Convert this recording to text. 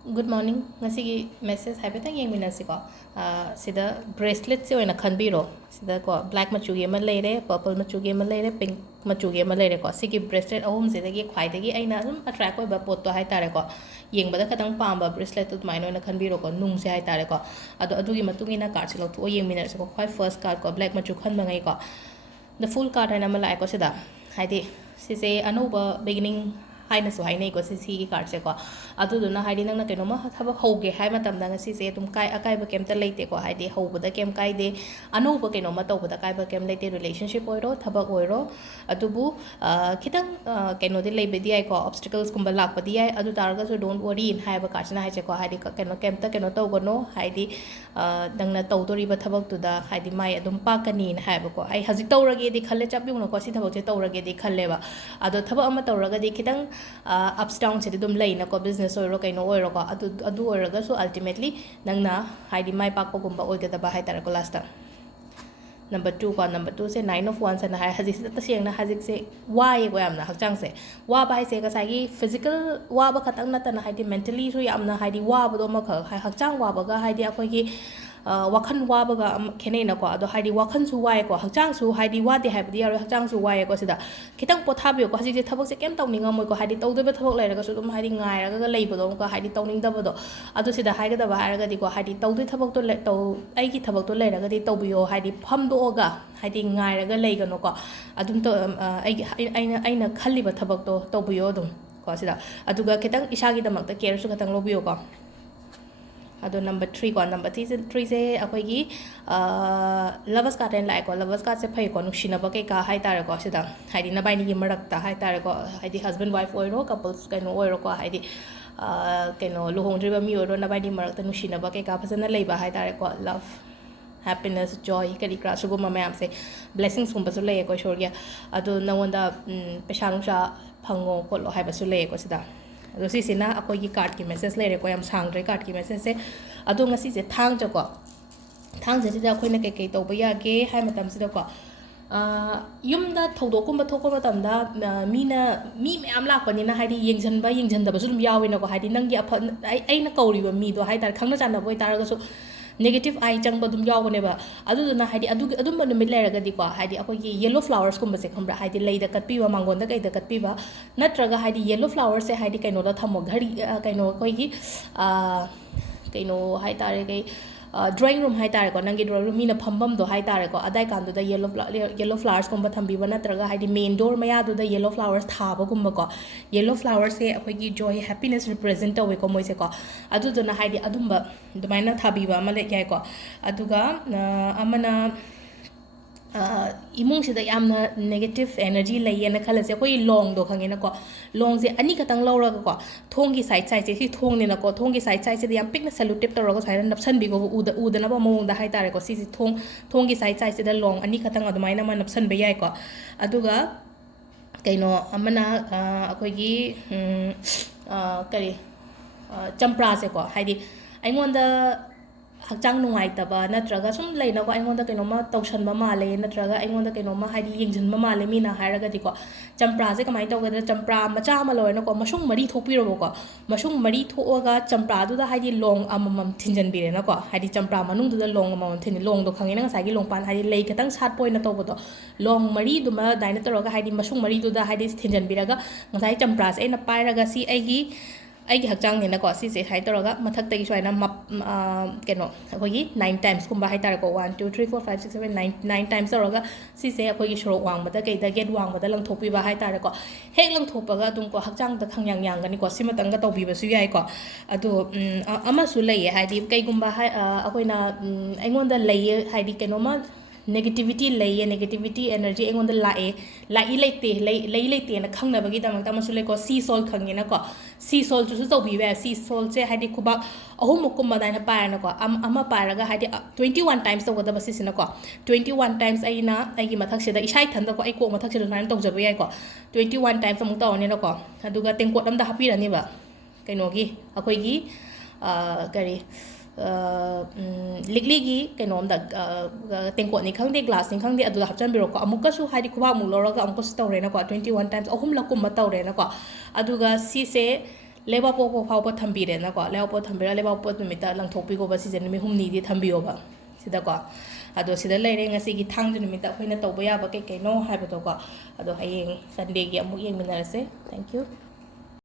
Good morning. Ngasi message haibetang yengminasiko. Sida bracelet se oina khanbiro. Sida ko black machugi ma leire, purple machugi ma leire, pink machugi ma leire ko. Sigi bracelet ahum sida gi khwaidagi aina sum attract oi ba pot to hai tare ko. Yengbada khatang pamba bracelet tut maino na khanbiro ko nung se hai tare ko. Adugi matungi na card silo tu yengminasiko khwai first card ko black machu khan bangai ko. The full card hai na malai ko sida. Haidi sise anuba beginning haina su haina ko si gi card se ko adu na haidi nang na keno ma thaba hoge hai matam na si se tum kai akai ba kem ta leite ko haidi hobada kem kai de anu ba keno ma tawbada kai ba kem leite relationship oiro thaba oiro adu bu kitang keno de leibe di ai ko obstacles kumba lak pa di ai adu targa so don't worry in hai ba ka chna hai che ko haidi keno kem ta keno taw gono haidi dang na taw tori ba thabak tu da haidi mai adum pa kani hai ba ko ai haji tawrage di khalle chap yung no ko si thabak che tawrage di khalle ba adu thaba ama tawraga di kitang ups down se dum lay na ko business oiro kaino oiro ko adu oiraga so ultimately nangna haidi mai pak gumba oigada ba hai tar ko last number 2 ko number 2 se 9 of wands na hai haji se ta siang na haji se wa ye go yamna hakchang se wa ba se ka sai physical wa ba khatang na ta na haidi mentally so yamna haidi wa ba do ma kha hakchang wa ba ga haidi akoi gi wakhan wa ba ga khene na ko ado haidi wakhan su wa ko hakchang su haidi wa de haidi yaro hakchang su wa ko sida kitang potha bi ko haji je thabak se kem tawning amoi ko haidi tawde ba thabak laira ga su dum haidi ngai ra ga lei ba do ko haidi tawning da ba do ado sida hai ga da ba ha ga di ko haidi tawde thabak to taw ai gi thabak to laira ga di tawbiyo haidi pham do ga haidi ngai ra ga lei ga no ko adum to aina khalli ba thabak to tawbiyo dum ko sida aduga kitang isa gi damak ta care su katang lobiyo ko ado number 3 ko number 3 se akoi gi lovers card en lai ko lovers card se phai ko nushina ba ke ka hai tare ko sida haidi na bai ni gi marak ta hai tare ko haidi husband wife oiro couples kaino oiro ko haidi kaino luhong driba mi oiro na bai ni marak ta nushina ba ke ka phasana lei ba hai tare ko love happiness joy kari kra sugo ma mayam se blessings kum ba su lei ko shorya ado na wanda pesha nusha phango ko lo hai ba su lei ko sida ado si sina akoi gi card ki message le re ko yam sang re card ki message se ado ngasi se thang jo ko thang je da khoi na ke ke to ba ya ge hai matam si da ko yum da thodo kum ba thoko matam da mi ma'am lak pa ni na haidi yengjan da ba su dum yawi na ko haidi nang gi ai na kauri ba mi do hai tar khang na chan da boi tar ga su negative eye chang ba dum yaw ne ba adu na haidi adum ba numit le ga di ko haidi akoi gi yellow flowers kum ba se khambra haidi lei da kat pi ba mangon da kai da kat pi ba natraga haidi yellow flowers se haidi kaino da thamo ghari kaino koi gi kaino hai tare kai drawing room hai tare ko nangi drawing room mina phambam do hai tare ko adai kan do da yellow flowers kum ba thambi ba natraga haidi main door maya do da yellow flowers tha ba kum ba ko yellow flowers se akoi gi joy happiness represent to we ko moi se ko adu do na haidi adum ba dumaina thabi ba ma le kai ko aduga amana imung sida yamna negative energy lay na khala se koi long do khange na ko long se ani katang laura ko thong gi side side se si thong ne na ko thong gi side side se yam pik na salute tip tor ko sai napsan bi go uda na ba mong da hai tare ko si thong gi side side se da long ani katang adumai na ma napsan be yai ko aduga kaino amana akoi gi kari champra se ko haidi aingonda hakchang nungai taba natraga sum leina ko aingonda kainoma tawsan ba male natraga aingonda kainoma haidi yengjan ba male mi na hairaga diko champra se kamai tawga champra macha ma loina ko masung mari thopiro ko masung mari thoga champra du da haidi long amamam thinjan bire na ko haidi champra manung du da long amamam thin long do khangina ngasai gi long pan haidi lei katang sat point na tawbo do long mari du ma daina toroga haidi masung mari du da haidi thinjan biraga ngasai champra se na pairaga si aigi aigi hakchang ne na ko si se hai toroga mathak tagi soina map keno akogi 9 times kumba hai tar ko 1 2 3 4 5 6 7 9 times toroga si se akogi shorok wang bada kai da get wang bada lang thopi ba hai tar ko hek lang thopaga tum ko hakchang da khangyang yang gani ko simatang ga tawbi ba su yai ko adu ama su lei hai di kai gumba hai akoina aingon da lei hai di keno ma negativity lay negativity energy aingonda lai leite na khangna bagi damang ta masule ko sea salt khange na ko sea salt chu to bi ba sea salt che hadi kuba ahum kum ma dai na pa na ko ama pa raga hadi 21 times to goda basi na ko 21 times aina ai mathak se da isai than da ko ai ko mathak se na to jabu yai ko 21 times amuk ta ne na ko aduga tengkot am da happy rani ba kaino gi akoi gi kari ligligi kainom da tengko ni khangde glass ni khangde adu hapchan biro ko amuka su haidi kuba mu lora ga amko sta rena ko 21 times ahum la kum ta rena ko aduga si se ꯂꯩꯕꯥꯛꯄꯣꯛꯄ ꯐꯥꯎꯕ ꯊꯝꯕꯤꯔꯦꯅꯀꯣ ꯂꯩꯕꯥꯛꯄꯣꯛꯄ ꯊꯝꯕꯤꯔ ꯂꯩꯕꯥꯛꯄꯣꯛꯄ ꯅꯨꯃꯤꯠꯇ ꯂꯪꯊꯣꯛꯄꯤꯈꯣꯕ ꯁꯤꯁꯦ ꯅꯨꯃꯤꯠ 5ꯅꯤꯗꯤ ꯊꯝꯕꯤꯌꯣꯕ ꯁꯤꯗꯀꯣ ꯑꯗꯣ ꯁꯤꯗ ꯂꯩꯔꯦ ꯉꯁꯤꯒꯤ ꯊꯥꯡꯖ ꯅꯨꯃꯤꯠꯇ ꯑꯩꯈꯣꯏꯅ ꯇꯧꯕ ꯌꯥꯕ ꯀꯩ ꯀꯩꯅꯣ ꯍꯥꯏꯕꯗꯣꯀꯣ ꯑꯗꯣ ꯍꯌꯦꯡ ꯁꯟꯗꯦꯒꯤ ꯑꯃꯨꯛ ꯌꯦꯡꯃꯤꯟꯅꯔꯁꯦ ꯊꯦꯡꯛ ꯌꯨ